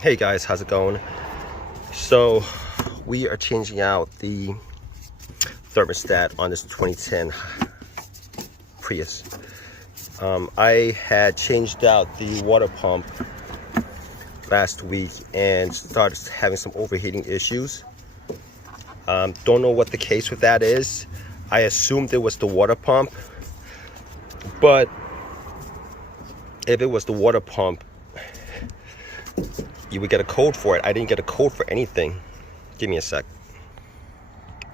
Hey guys, how's it going? So we are changing out the thermostat on this 2010 Prius. I had changed out the water pump last week and started having some overheating issues. Don't know what the case with that is. I assumed it was the water pump, but if it was the water pump, you would get a code for it. I didn't get a code for anything. Give me a sec.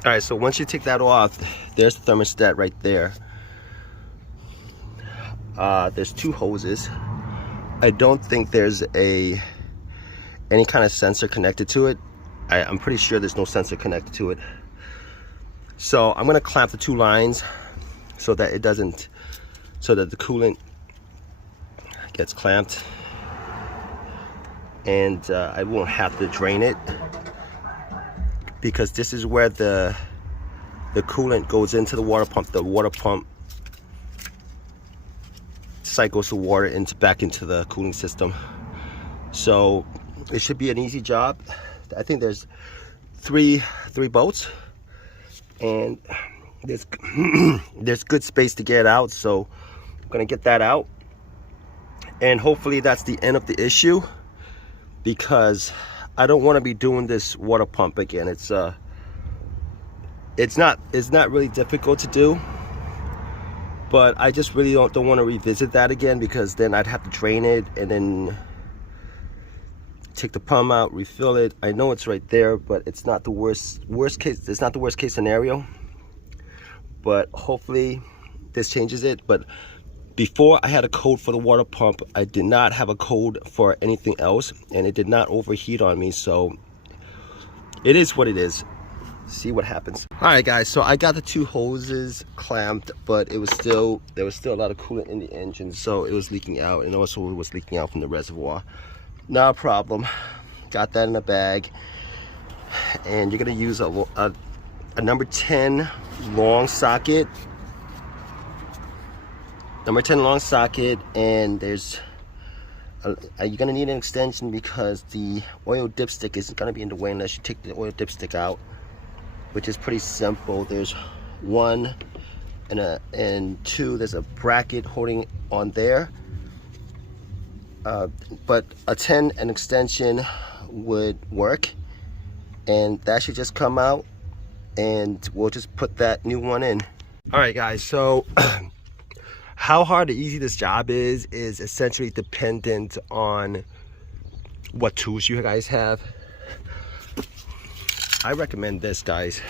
All right, so once you take that off, there's the thermostat right there. There's two hoses. I don't think there's any kind of sensor connected to it. I'm pretty sure there's no sensor connected to it. So I'm gonna clamp the two lines so that the coolant gets clamped, and I won't have to drain it, because this is where the coolant goes into the water pump. The water pump cycles the water back into the cooling system. So it should be an easy job. I think there's three bolts, and there's good space to get out. So I'm gonna get that out, and hopefully that's the end of the issue, because I don't want to be doing this water pump again. It's not really difficult to do, but I just really don't want to revisit that again, because then I'd have to drain it and then take the pump out, refill it. I know it's right there, but it's not the worst case. It's not the worst case scenario, but hopefully this changes it. But before, I had a code for the water pump. I did not have a code for anything else, and it did not overheat on me. So it is what it is. See what happens. All right, guys. So I got the two hoses clamped, but there was still a lot of coolant in the engine, so it was leaking out, and also it was leaking out from the reservoir. Not a problem. Got that in a bag, and you're gonna use a number 10 long socket. Number 10 long socket, and you're gonna need an extension, because the oil dipstick isn't gonna be in the way unless you take the oil dipstick out, which is pretty simple. There's one and two. There's a bracket holding on there, but a 10 and extension would work, and that should just come out, and we'll just put that new one in. All right, guys. So how hard or easy this job is essentially dependent on what tools you guys have. I recommend this, guys.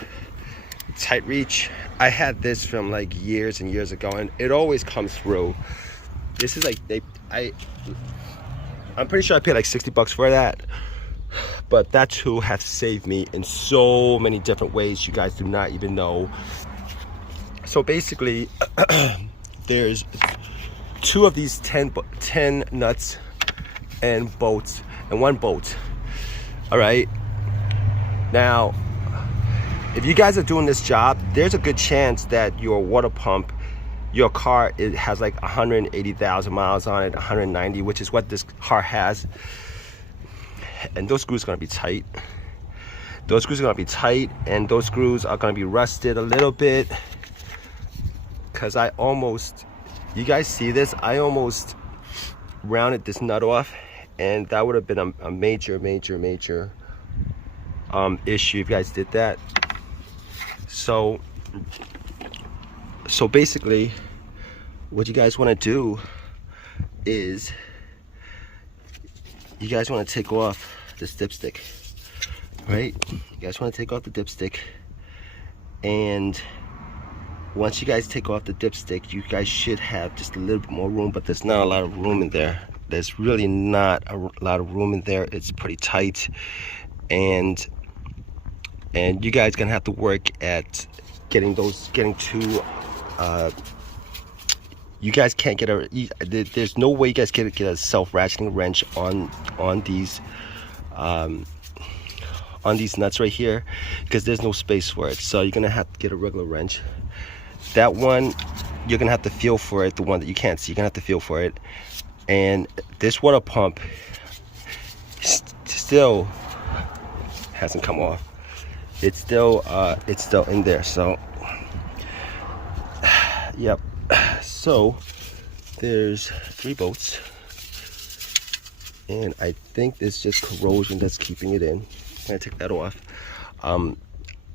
Tite-reach. I had this from like years and years ago, and it always comes through. This is like I'm pretty sure I paid like 60 bucks for that, but that tool has saved me in so many different ways you guys do not even know. So basically, there's two of these 10 nuts and bolts, and one bolt. All right. Now, if you guys are doing this job, there's a good chance that your water pump, your car, it has like 180,000 miles on it, 190, which is what this car has. And those screws are gonna be tight. Those screws are gonna be tight, and those screws are gonna be rusted a little bit, because you guys see this? I almost rounded this nut off, and that would have been a major issue if you guys did that. So basically, what you guys want to do is you guys want to take off this dipstick, right? You guys want to take off the dipstick, and once you guys take off the dipstick, you guys should have just a little bit more room, but there's not a lot of room in there. There's really not a lot of room in there. It's pretty tight, and you guys gonna have to work at getting two. You guys can't get there's no way you guys can get a self-ratcheting wrench on these nuts right here, because there's no space for it. So you're gonna have to get a regular wrench. That one, you're gonna have to feel for it. The one that you can't see, you're gonna have to feel for it. And this water pump still hasn't come off. It's still in there. So yep. So there's 3 bolts, and I think it's just corrosion that's keeping it in. I'm gonna take that off.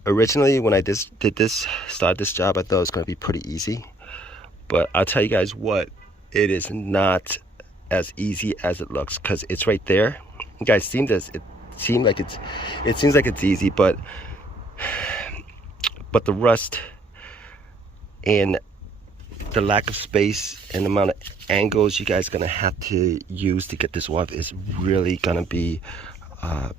Originally, when I started this job, I thought it was gonna be pretty easy, but I'll tell you guys what, it is not as easy as it looks, because it's right there. You guys seen this? It seems like it's easy, but the rust and the lack of space and the amount of angles you guys are gonna have to use to get this off is really gonna be an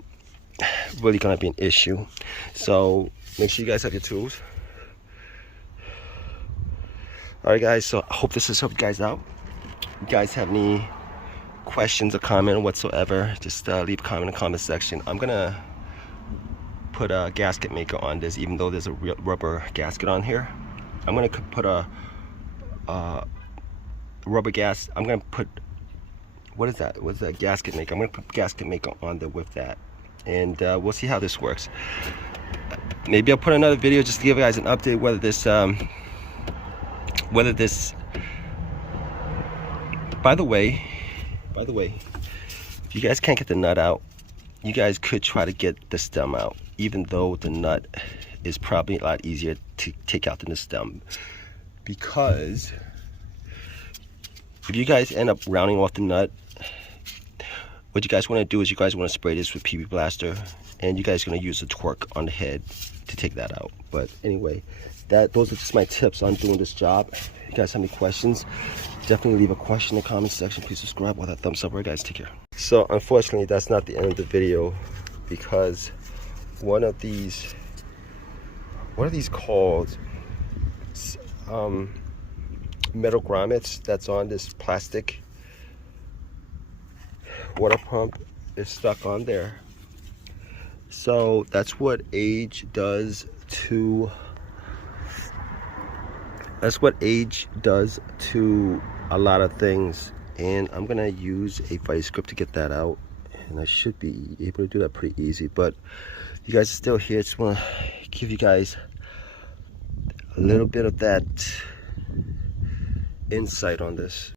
issue. So make sure you guys have your tools. All right, guys. So I hope this has helped you guys out. If you guys have any questions or comment whatsoever, just leave a comment in the comment section. I'm gonna put a gasket maker on this, even though there's a rubber gasket on here. I'm gonna put a rubber gas. I'm gonna put, what is that? What's that gasket maker? I'm gonna put gasket maker on there with that, and we'll see how this works. Maybe I'll put another video just to give you guys an update whether this by the way, if you guys can't get the nut out, you guys could try to get the stem out, even though the nut is probably a lot easier to take out than the stem, because if you guys end up rounding off the nut, what you guys want to do is you guys want to spray this with PB Blaster, and you guys are going to use the torque on the head to take that out. But anyway, those are just my tips on doing this job. If you guys have any questions, definitely leave a question in the comment section. Please subscribe with that thumbs up. All right, guys, take care. So unfortunately, that's not the end of the video, because one of these called metal grommets that's on this plastic water pump is stuck on there. So that's what age does to a lot of things, and I'm gonna use a vice grip to get that out, and I should be able to do that pretty easy. But you guys are still here, just want to give you guys a little bit of that insight on this.